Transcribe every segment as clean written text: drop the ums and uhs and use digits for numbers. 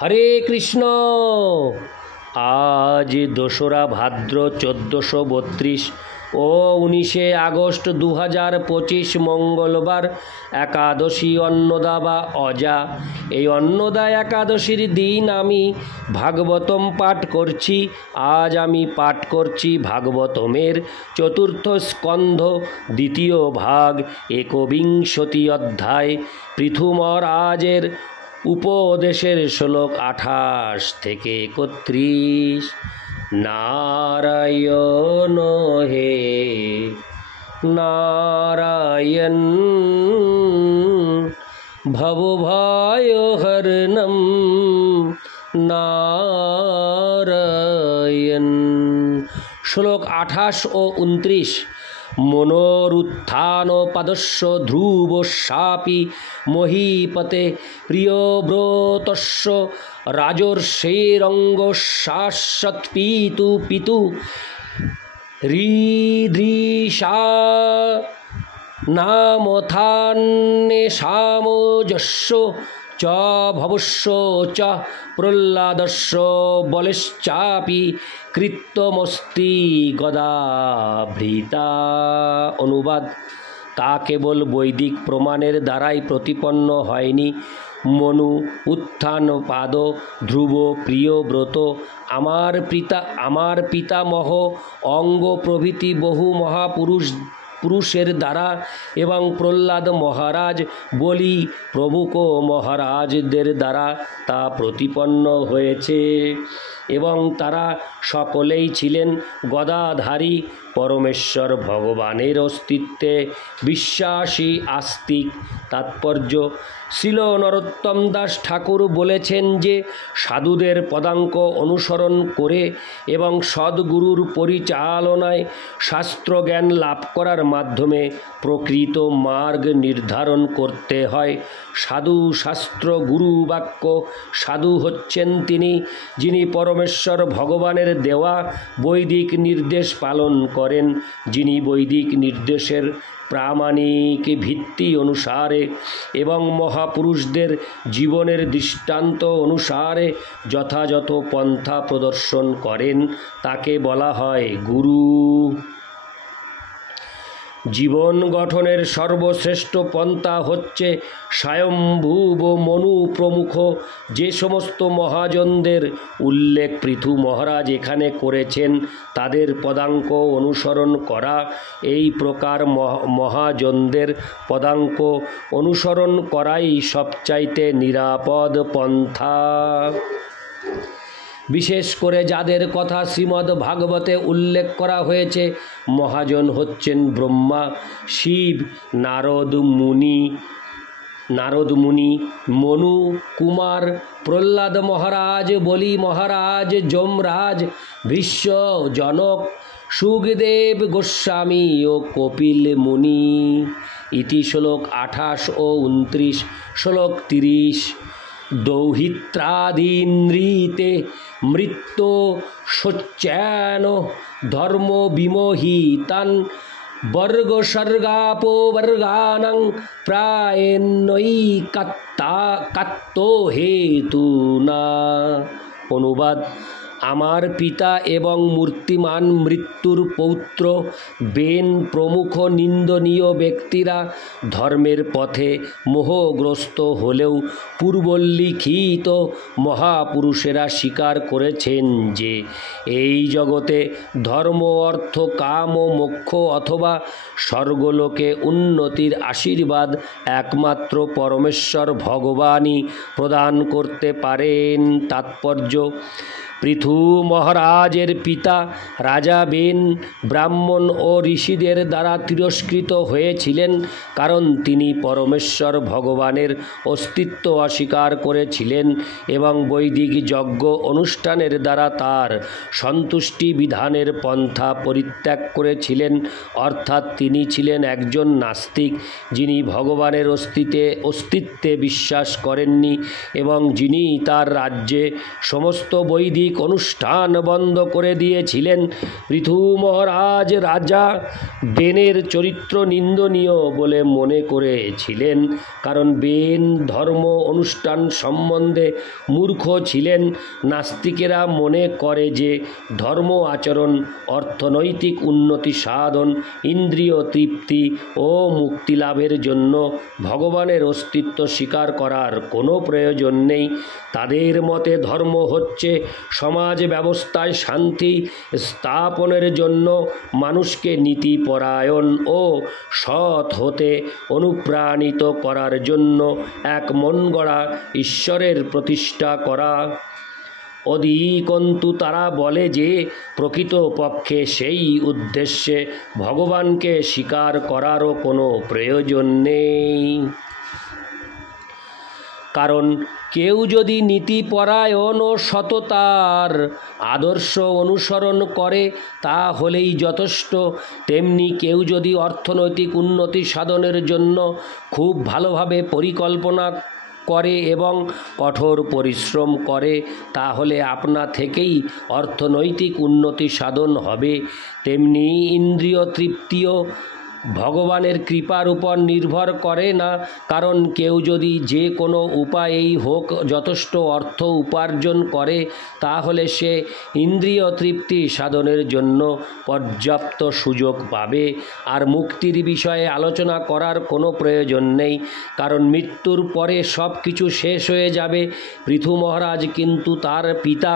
হরে কৃষ্ণ। আজ ২রা ভাদ্র ১৪৩২ ও ১৯শে আগস্ট ২০২৫ মঙ্গলবার, একাদশী অন্নদা বা অজা। এই অন্নদা একাদশীর দিন আমি ভাগবতম পাঠ করছি। আজ আমি পাঠ করছি ভাগবতমের চতুর্থ স্কন্ধ, দ্বিতীয় ভাগ, ১বিংশতি অধ্যায়, পৃথু মহারাজের উপদেশের শ্লোক ২৮ থেকে ৩১। নারায়ণ হে নারায়ণ, ভবভয়হরণম নারায়ণ। শ্লোক ২৮ ও ২৯। মনোরুত্থান পাদস্য ধ্রুব শাপি মহীপতে প্রিয়ব্রতস্য রাজর্ষেরঙ্গ শাশ্বৎপিতু পিতু হৃদৃশা নামথান্যেষামোজস্য চ ভবস্য চ প্রহ্লাদস্য বলেশ্চাপি কৃত্তমস্তি গদাভৃতা। অনুবাদ: তা কেবল বৈদিক প্রমাণের দ্বারাই প্রতিপন্ন হয়নি। মনু, উত্থানপাদ, ধ্রুব, প্রিয়ব্রত, আমার পিতামহ, অঙ্গ প্রভৃতি বহু পুরুষের দ্বারা এবং প্রহ্লাদ মহারাজ, বলি প্রমুখ মহারাজদের দ্বারা তা প্রতিপন্ন হয়েছে এবং তারা সকলেই ছিলেন গদাধারী, পরমেশ্বর ভগবানের অস্তিত্বে বিশ্বাসী আস্তিক। তাৎপর্য: শ্রীল নরোত্তম দাস ঠাকুর বলেছেন যে সাধুদের পদাঙ্ক অনুসরণ করে এবং সদ্গুরুর পরিচালনায় শাস্ত্রজ্ঞান লাভ করার মাধ্যমে প্রকৃত মার্গ নির্ধারণ করতে হয়। সাধু শাস্ত্র গুরু বাক্য। সাধু হচ্ছেন তিনি যিনি পরমেশ্বর ভগবানের দেওয়া বৈদিক নির্দেশ পালন করেন, যিনি বৈদিক নির্দেশের প্রামাণিক ভিত্তি অনুসারে এবং মহাপুরুষদের জীবনের দৃষ্টান্ত অনুসারে যথাযথ পন্থা প্রদর্শন করেন, তাকে বলা হয় গুরু। জীবন গঠনের সর্বশ্রেষ্ঠ পন্থা হচ্ছে স্বয়ম্ভুব মনু প্রমুখ যে সমস্ত মহাজনদের উল্লেখ পৃথু মহারাজ এখানে করেছেন, তাদের পদাঙ্ক অনুসরণ করা। এই প্রকার মহাজনদের পদাঙ্ক অনুসরণ করাই সবচাইতে নিরাপদ পন্থা। বিশেষ করে যাদের কথা শ্রীমদ্ ভাগবতে উল্লেখ করা হয়েছে, মহাজন হচ্ছেন ব্রহ্মা, শিব, নারদ মুনি, মনু, কুমার, প্রহ্লাদ মহারাজ, বলি মহারাজ, যমরাজ, ভীষ্ম, জনক, সুখদেব গোস্বামী ও কপিল মুনি। ইতি শ্লোক ২৮ ও ২৯। শ্লোক ৩০। দৌহিত্রাদীনৃতে মৃত্যু শোচ্যান ধর্ম বিমোহিতান বর্গসর্গাপবর্গানাং প্রায়েণৈকাত্তো হেতুনা। অনুবাদ: আমার পিতা এবং মূর্তিমান মৃত্যুর পৌত্র বেন প্রমুখ নিন্দনীয় ব্যক্তিরা ধর্মের পথে মোহগ্রস্ত হলেও পূর্বোল্লিখিত মহাপুরুষেরা স্বীকার করেছেন যে এই জগতে ধর্ম, অর্থ, কাম ও মোক্ষ অথবা স্বর্গলোকে উন্নতির আশীর্বাদ একমাত্র পরমেশ্বর ভগবানই প্রদান করতে পারেন। তাৎপর্য: পৃথু মহারাজের পিতা রাজা বেন ব্রাহ্মণ ও ঋষিদের দ্বারা তিরস্কৃত হয়েছিলেন, কারণ তিনি পরমেশ্বর ভগবানের অস্তিত্ব অস্বীকার করেছিলেন এবং বৈদিক যজ্ঞ অনুষ্ঠানের দ্বারা তার সন্তুষ্টি বিধানের পন্থা পরিত্যাগ করেছিলেন। অর্থাৎ তিনি ছিলেন একজন নাস্তিক, যিনি ভগবানের অস্তিত্বে বিশ্বাস করেননি এবং যিনি তার রাজ্যে সমস্ত বৈদিক অনুষ্ঠান বন্ধ করে দিয়েছিলেন। পৃথু মহারাজ রাজা বেনের চরিত্র নিন্দনীয় বলে মনে করেছিলেন, কারণ বেন ধর্ম অনুষ্ঠান সম্বন্ধে মূর্খ ছিলেন। নাস্তিকেরা মনে করে যে ধর্ম আচরণ অর্থনৈতিক উন্নতি সাধন, ইন্দ্রিয় তৃপ্তি ও মুক্তি লাভের জন্য ভগবানের অস্তিত্ব স্বীকার করার কোনো প্রয়োজন নেই। তাদের মতে ধর্ম হচ্ছে সমাজ ব্যবস্থায় শান্তি স্থাপনের জন্য মানুষকে নীতিপরায়ণ ও সৎ হতে অনুপ্রাণিত করার জন্য এক মন গড়া ঈশ্বরের প্রতিষ্ঠা করা। অধিকন্তু তারা বলে যে প্রকৃতপক্ষে সেই উদ্দেশ্যে ভগবানকে স্বীকার করারও কোনো প্রয়োজন নেই। কারণ কেউ যদি নীতিপরায়ণ ও সততার আদর্শ অনুসরণ করে তা হলেই যথেষ্ট। তেমনি কেউ যদি অর্থনৈতিক উন্নতি সাধনের জন্য খুব ভালোভাবে পরিকল্পনা করে এবং কঠোর পরিশ্রম করে তাহলে আপনা থেকেই অর্থনৈতিক উন্নতি সাধন হবে। তেমনি ইন্দ্রিয় তৃপ্তিও ভগবানের কৃপার উপর নির্ভর করে না, কারণ কেউ যদি যে কোনো উপায়েই হোক যথেষ্ট অর্থ উপার্জন করে তাহলে সে ইন্দ্রিয় তৃপ্তি সাধনের জন্য পর্যাপ্ত সুযোগ পাবে। আর মুক্তির বিষয়ে আলোচনা করার কোনো প্রয়োজন নেই, কারণ মৃত্যুর পরে সব কিছু শেষ হয়ে যাবে। পৃথু মহারাজ কিন্তু তার পিতা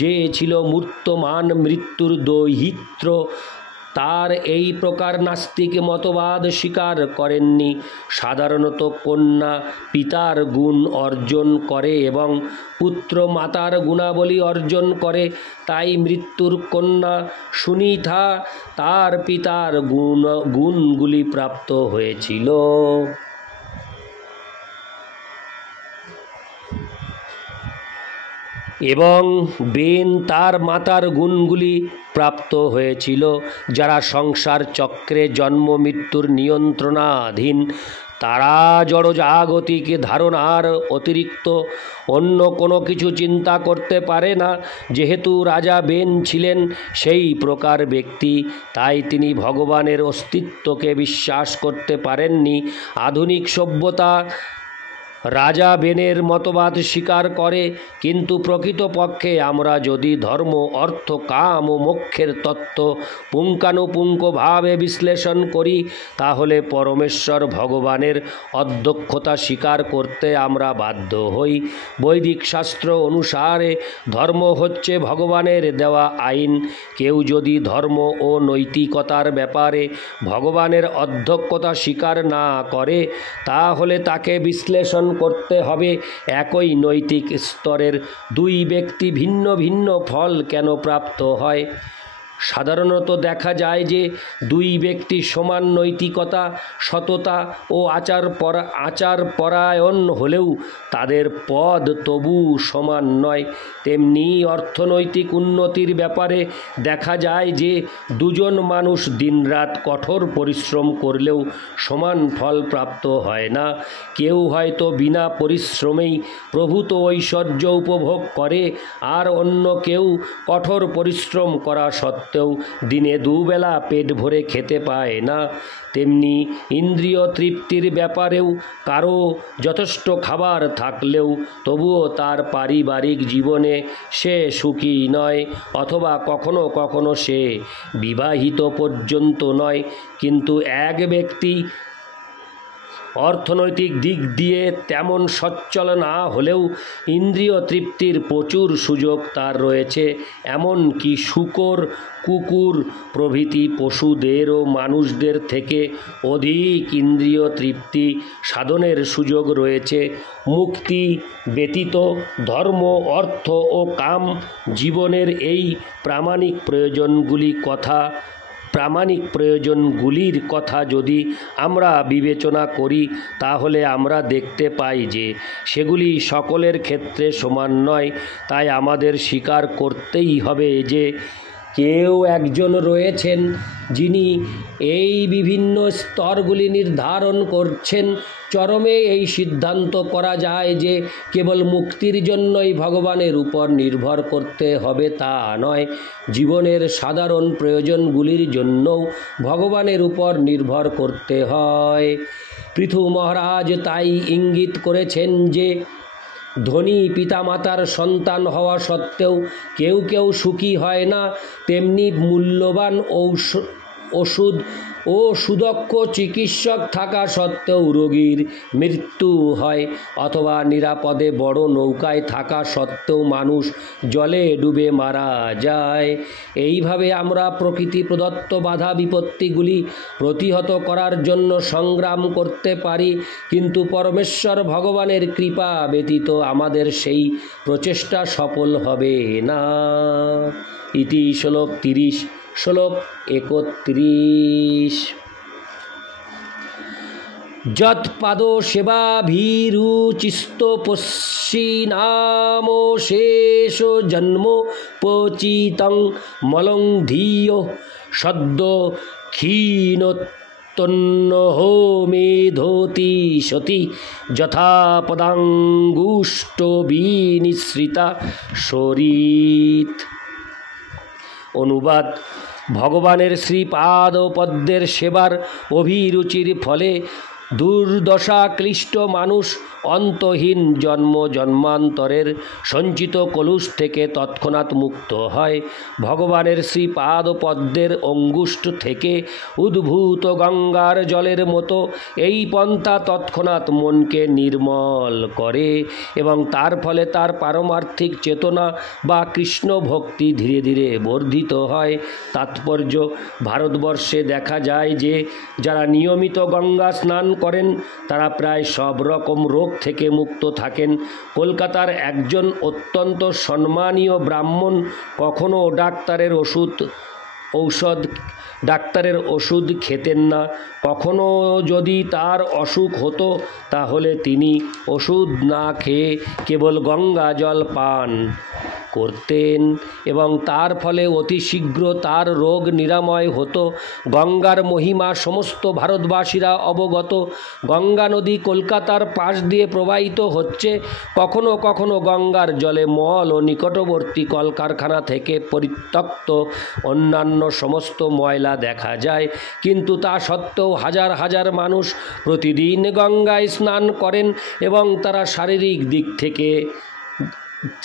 যে ছিল মূর্তমান মৃত্যুর দৈহিত্র, তার এই প্রকার নাস্তিক মতবাদ স্বীকার করেননি। সাধারণত কন্যা পিতার গুণ অর্জন করে এবং পুত্র মাতার গুণাবলী অর্জন করে, তাই মৃত্যুর কন্যা সুনীতা তার পিতার গুণগুলি প্রাপ্ত হয়েছিল। এবং বেন তার মাতার গুণগুলি প্রাপ্ত হয়েছিল। যারা সংসার চক্রে জন্ম মৃত্যুর নিয়ন্ত্রণাধীন, তারা জড়জাগতিক ধারণার অতিরিক্ত অন্য কোনো কিছু চিন্তা করতে পারে না। যেহেতু রাজা বেন ছিলেন সেই প্রকার ব্যক্তি, তাই তিনি ভগবানের অস্তিত্বকে বিশ্বাস করতে পারেননি। আধুনিক সভ্যতা রাজা বেনের মতবাদ স্বীকার করে, কিন্তু প্রকৃতপক্ষে আমরা যদি ধর্ম অর্থ কাম ও মোক্ষের তত্ত্ব পুঙ্খানুপুঙ্খভাবে বিশ্লেষণ করি তাহলে পরমেশ্বর ভগবানের অধ্যক্ষতা স্বীকার করতে আমরা বাধ্য হই। বৈদিক শাস্ত্র অনুসারে ধর্ম হচ্ছে ভগবানের দেওয়া আইন। কেউ যদি ধর্ম ও নৈতিকতার ব্যাপারে ভগবানের অধ্যক্ষতা স্বীকার না করে তাহলে তাকে বিশ্লেষণ করতে হবে একই নৈতিক স্তরের দুই ব্যক্তি ভিন্ন ভিন্ন ফল কেন প্রাপ্ত হয়। সাধারণত দেখা যায় যে দুই ব্যক্তি সমান নৈতিকতা, সততা ও আচারপরায়ণ হলেও তাদের পদ তবু সমান নয়। তেমনি অর্থনৈতিক উন্নতির ব্যাপারে দেখা যায় যে দুজন মানুষ দিনরাত কঠোর পরিশ্রম করলেও সমান ফল প্রাপ্ত হয় না। কেউ হয়তো বিনা পরিশ্রমেই প্রভূত ঐশ্বর্য উপভোগ করে, আর অন্য কেউ কঠোর পরিশ্রম করা সত্ত্বেও দিনে দুবেলা পেট ভরে খেতে পায় না। তেমনি ইন্দ্রিয় তৃপ্তির ব্যাপারেও কারো যথেষ্ট খাবার থাকলেও তবুও তার পারিবারিক জীবনে সে সুখী নয়, অথবা কখনো কখনো সে বিবাহিত পর্যন্ত নয়। কিন্তু এক ব্যক্তি অর্থনৈতিক দিক দিয়ে তেমন সচ্ছল না হলেও ইন্দ্রিয় তৃপ্তির প্রচুর সুযোগ তার রয়েছে। এমনকি শূকর, কুকুর প্রভৃতি পশুদেরও মানুষদের থেকে অধিক ইন্দ্রিয় তৃপ্তি সাধনের সুযোগ রয়েছে। মুক্তি ব্যতীত ধর্ম, অর্থ ও কাম জীবনের এই প্রামাণিক প্রয়োজনগুলির কথা যদি আমরা বিবেচনা করি তাহলে আমরা দেখতে পাই যে সেগুলি সকলের ক্ষেত্রে সমান নয়। তাই আমাদের স্বীকার করতেই হবে যে কেউ একজন রয়েছেন যিনি এই বিভিন্ন স্তরগুলি নির্ধারণ করছেন। চরমে এই সিদ্ধান্ত করা যায় যে কেবল মুক্তির জন্যই ভগবানের উপর নির্ভর করতে হবে তা নয়, জীবনের সাধারণ প্রয়োজনগুলির জন্যও ভগবানের উপর নির্ভর করতে হয়। পৃথু মহারাজ তাই ইঙ্গিত করেছেন যে ধনী পিতামাতার সন্তান হওয়া সত্ত্বেও কেউ কেউ সুখী হয় না, তেমনি মূল্যবান ওষুধ ও সুদক্ষ চিকিৎসক থাকা সত্ত্বেও রোগীর মৃত্যু হয়, অথবা নিরাপদে বড় নৌকায় থাকা সত্ত্বেও মানুষ জলে ডুবে মারা যায়। এইভাবে আমরা প্রকৃতি প্রদত্ত বাধা বিপত্তিগুলি প্রতিহত করার জন্য সংগ্রাম করতে পারি, কিন্তু পরমেশ্বর ভগবানের কৃপা ব্যতীত আমাদের সেই প্রচেষ্টা সফল হবে না। ইতি শ্লোক 30। শ্লোক 31। যৎপাদ সেবাভিরুচিস্তপস্যিনামশেষ জন্মোপচিতং মলং ধিয়ো সদ্য ক্ষীণোত্তন্নহো মেধোতি সতি যথা পদাঙ্গুষ্টবিনিসৃতা শরীত। অনুবাদ: ভগবানের শ্রীপাদ পদ্মের সেবার অভিরুচির ফলে দুর্দশা ক্লিষ্ট মানুষ অন্তহীন জন্ম জন্মান্তরের সঞ্চিত কলুষ থেকে তৎক্ষণাৎ মুক্ত হয়। ভগবানের শ্রীপাদ পদ্মের অঙ্গুষ্ঠ থেকে উদ্ভূত গঙ্গার জলের মতো এই পন্থা তৎক্ষণাৎ মনকে নির্মল করে এবং তার ফলে তার পারমার্থিক চেতনা বা কৃষ্ণ ভক্তি ধীরে ধীরে বর্ধিত হয়। তাৎপর্য: ভারতবর্ষে দেখা যায় যে যারা নিয়মিত গঙ্গা স্নান করেন তারা প্রায় সব রকম রোগ থেকে মুক্ত থাকেন। কলকাতার একজন অত্যন্ত সম্মানীয় ব্রাহ্মণ কখনো ডাক্তারের ওষুধ খেতেন না। কখনো যদি তার অসুখ হতো তাহলে তিনি ওষুধ না খেয়ে কেবল গঙ্গা জল পান করতেন এবং তার ফলে অতি শীঘ্র তার রোগ নিরাময় হতো। গঙ্গার মহিমা সমস্ত ভারতবাসীরা অবগত। গঙ্গা নদী কলকাতার পাশ দিয়ে প্রবাহিত হচ্ছে। কখনো কখনো গঙ্গার জলে মল ও নিকটবর্তী কলকারখানা থেকে পরিত্যক্ত অন্যান্য সমস্ত ময়লা দেখা যায়, কিন্তু তা সত্ত্বেও হাজার হাজার মানুষ প্রতিদিন গঙ্গায় স্নান করেন এবং তারা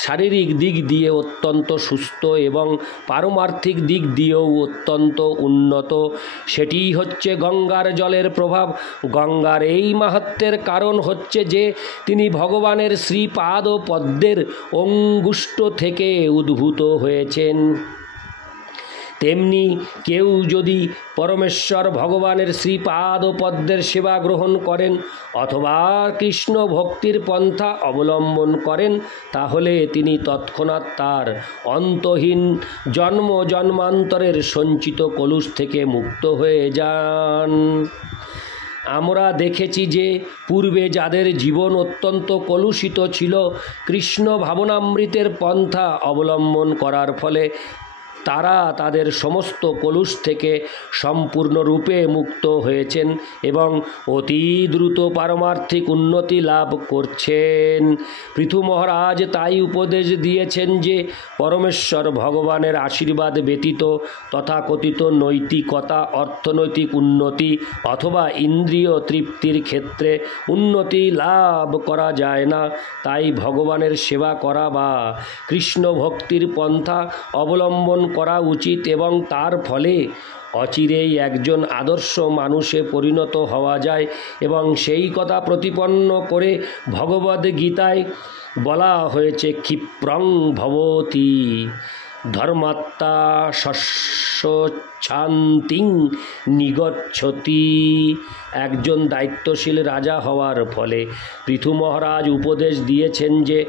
শারীরিক দিক দিয়ে অত্যন্ত সুস্থ এবং পারমার্থিক দিক দিয়েও অত্যন্ত উন্নত। সেটিই হচ্ছে গঙ্গার জলের প্রভাব। গঙ্গার এই মাহাত্ম্যের কারণ হচ্ছে যে তিনি ভগবানের শ্রীপাদ পদ্মের অঙ্গুষ্ঠ থেকে উদ্ভূত হয়েছেন। তেমনি কেউ যদি পরমেশ্বর ভগবানের শ্রীপাদ পদ্মের সেবা গ্রহণ করেন অথবা কৃষ্ণ ভক্তির পন্থা অবলম্বন করেন তাহলে তিনি তৎক্ষণাৎ তার অন্তহীন জন্ম জন্মান্তরের সঞ্চিত কলুষ থেকে মুক্ত হয়ে যান। আমরা দেখেছি যে পূর্বে যাদের জীবন অত্যন্ত কলুষিত ছিল, কৃষ্ণ ভাবনামৃতের পন্থা অবলম্বন করার ফলে তারা তাদের সমস্ত কলুষ থেকে সম্পূর্ণরূপে মুক্ত হয়েছেন এবং অতি দ্রুত পারমার্থিক উন্নতি লাভ করছেন। পৃথু মহারাজ তাই উপদেশ দিয়েছেন যে পরমেশ্বর ভগবানের আশীর্বাদ ব্যতীত তথাকথিত নৈতিকতা, অর্থনৈতিক উন্নতি অথবা ইন্দ্রিয় তৃপ্তির ক্ষেত্রে উন্নতি লাভ করা যায় না। তাই ভগবানের সেবা করা বা কৃষ্ণ ভক্তির পন্থা অবলম্বন করা উচিত এবং তার ফলে অচিরেই একজন আদর্শ মানুষে পরিণত হওয়া যায় এবং সেই কথা প্রতিপন্ন করে ভগবদ্গীতায় বলা হয়েছে, ক্ষিপ্রং ভবতি ধর্মাত্মা শস্যচ্ছান্তিং নিগচ্ছতি। একজন দায়িত্বশীল রাজা হওয়ার ফলে পৃথু মহারাজ উপদেশ দিয়েছেন যে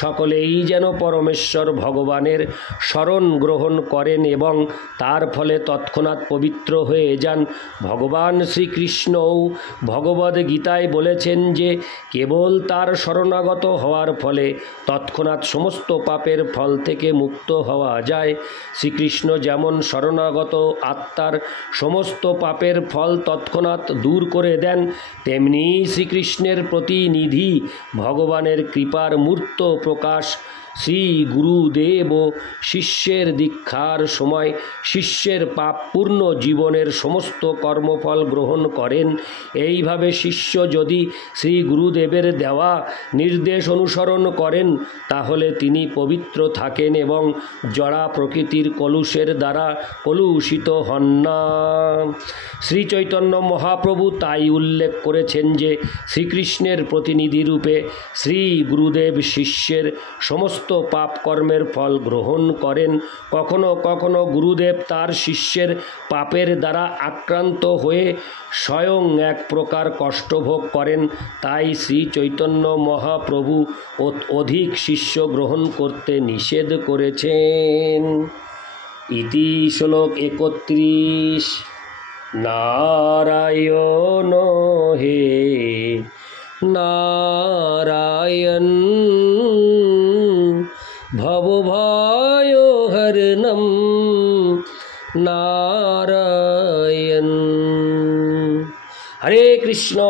সকলেই যেন পরমেশ্বর ভগবানের শরণ গ্রহণ করেন এবং তার ফলে তৎক্ষণাৎ পবিত্র হয়ে যান। ভগবান শ্রীকৃষ্ণও ভগবদ্গীতায় বলেছেন যে কেবল তার শরণাগত হওয়ার ফলে তৎক্ষণাৎ সমস্ত পাপের ফল থেকে মুক্ত হওয়া যায়। শ্রীকৃষ্ণ যেমন শরণাগত আত্মার সমস্ত পাপের ফল তৎক্ষণাৎ দূর করে দেন, তেমনি শ্রীকৃষ্ণের প্রতিনিধি ভগবানের কৃপার মূর্ত প্রকাশ শ্রী গুরুদেব ও শিষ্যের দীক্ষার সময় শিষ্যের পাপপূর্ণ জীবনের সমস্ত কর্মফল গ্রহণ করেন। এইভাবে শিষ্য যদি শ্রী গুরুদেবের দেওয়া নির্দেশ অনুসরণ করেন তাহলে তিনি পবিত্র থাকেন এবং জড়া প্রকৃতির কলুষের দ্বারা কলুষিত হন না। শ্রী চৈতন্য মহাপ্রভু তাই উল্লেখ করেছেন যে শ্রীকৃষ্ণের প্রতিনিধি রূপে শ্রী গুরুদেব শিষ্যের সমস্ত পাপ কর্মের ফল গ্রহণ করেন। কখনো কখনো গুরুদেব তার শিষ্যের পাপের দ্বারা আক্রান্ত হয়ে স্বয়ং এক প্রকার কষ্ট ভোগ করেন। তাই শ্রী চৈতন্য মহাপ্রভু অধিক শিষ্য গ্রহণ করতে নিষেধ করেছেন। ইতি শ্লোক 31। নারায়ণ হে নারায়ণ ভবভয়হরণম নারায়ণ। হরে কৃষ্ণ।